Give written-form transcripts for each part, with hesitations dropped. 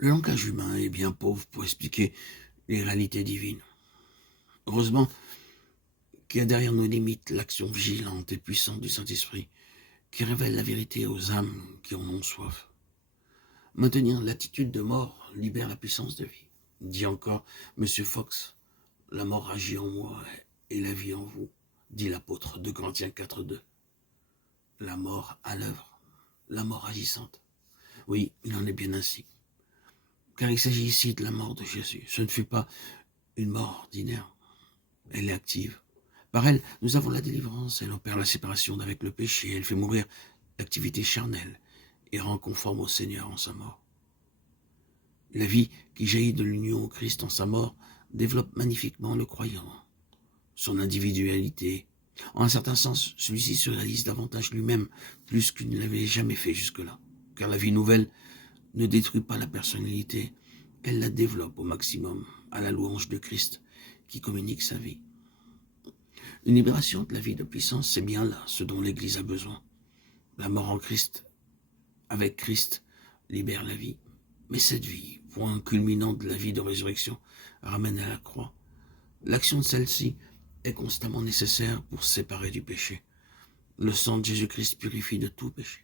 Le langage humain est bien pauvre pour expliquer les réalités divines. Heureusement qu'il y a derrière nos limites l'action vigilante et puissante du Saint-Esprit qui révèle la vérité aux âmes qui en ont soif. Maintenir l'attitude de mort libère la puissance de vie. Dit encore M. Fox, la mort agit en moi et la vie en vous, dit l'apôtre de Corinthiens 4,2. La mort à l'œuvre, la mort agissante. Oui, il en est bien ainsi. Car il s'agit ici de la mort de Jésus. Ce ne fut pas une mort ordinaire. Elle est active. Par elle, nous avons la délivrance. Elle opère la séparation d'avec le péché. Elle fait mourir l'activité charnelle et rend conforme au Seigneur en sa mort. La vie qui jaillit de l'union au Christ en sa mort développe magnifiquement le croyant, son individualité. En un certain sens, celui-ci se réalise davantage lui-même, plus qu'il ne l'avait jamais fait jusque-là. Car la vie nouvelle ne détruit pas la personnalité, elle la développe au maximum, à la louange de Christ, qui communique sa vie. Une libération de la vie de puissance, c'est bien là ce dont l'Église a besoin. La mort en Christ, avec Christ, libère la vie. Mais cette vie, point culminant de la vie de résurrection, ramène à la croix. L'action de celle-ci est constamment nécessaire pour se séparer du péché. Le sang de Jésus-Christ purifie de tout péché.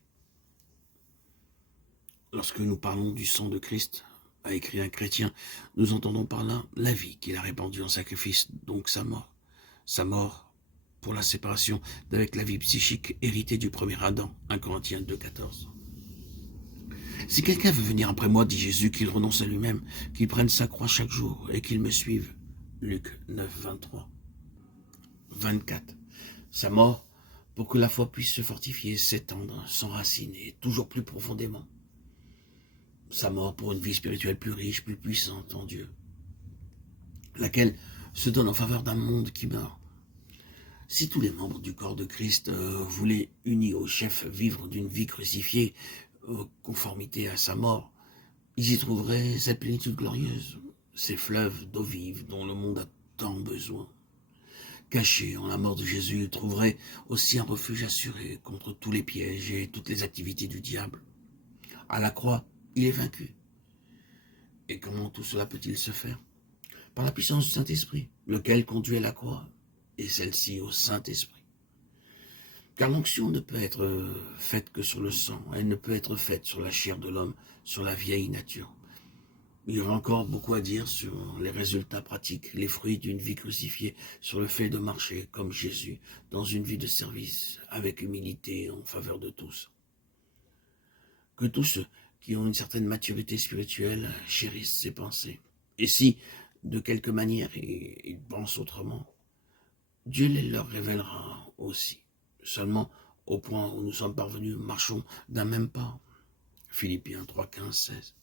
Lorsque nous parlons du sang de Christ, a écrit un chrétien, nous entendons par là la vie qu'il a répandue en sacrifice, donc sa mort. Sa mort pour la séparation d'avec la vie psychique héritée du premier Adam, 1 Corinthiens 2,14. Si quelqu'un veut venir après moi, dit Jésus, qu'il renonce à lui-même, qu'il prenne sa croix chaque jour et qu'il me suive. Luc 9, 23. 24. Sa mort pour que la foi puisse se fortifier, s'étendre, s'enraciner toujours plus profondément. Sa mort pour une vie spirituelle plus riche, plus puissante en Dieu, laquelle se donne en faveur d'un monde qui meurt. Si tous les membres du corps de Christ voulaient, unis au chef, vivre d'une vie crucifiée, conformité à sa mort, ils y trouveraient cette plénitude glorieuse, ces fleuves d'eau vive dont le monde a tant besoin. Cachés en la mort de Jésus, ils trouveraient aussi un refuge assuré contre tous les pièges et toutes les activités du diable. À la croix, il est vaincu. Et comment tout cela peut-il se faire? Par la puissance du Saint-Esprit, lequel conduit à la croix, et celle-ci au Saint-Esprit. Car l'onction ne peut être faite que sur le sang, elle ne peut être faite sur la chair de l'homme, sur la vieille nature. Il y aura encore beaucoup à dire sur les résultats pratiques, les fruits d'une vie crucifiée, sur le fait de marcher comme Jésus, dans une vie de service, avec humilité en faveur de tous. Que tous ceux qui ont une certaine maturité spirituelle chérissent ces pensées. Et si, de quelque manière, ils pensent autrement, Dieu les leur révélera aussi. Seulement, au point où nous sommes parvenus, marchons d'un même pas. Philippiens 3, 15, 16.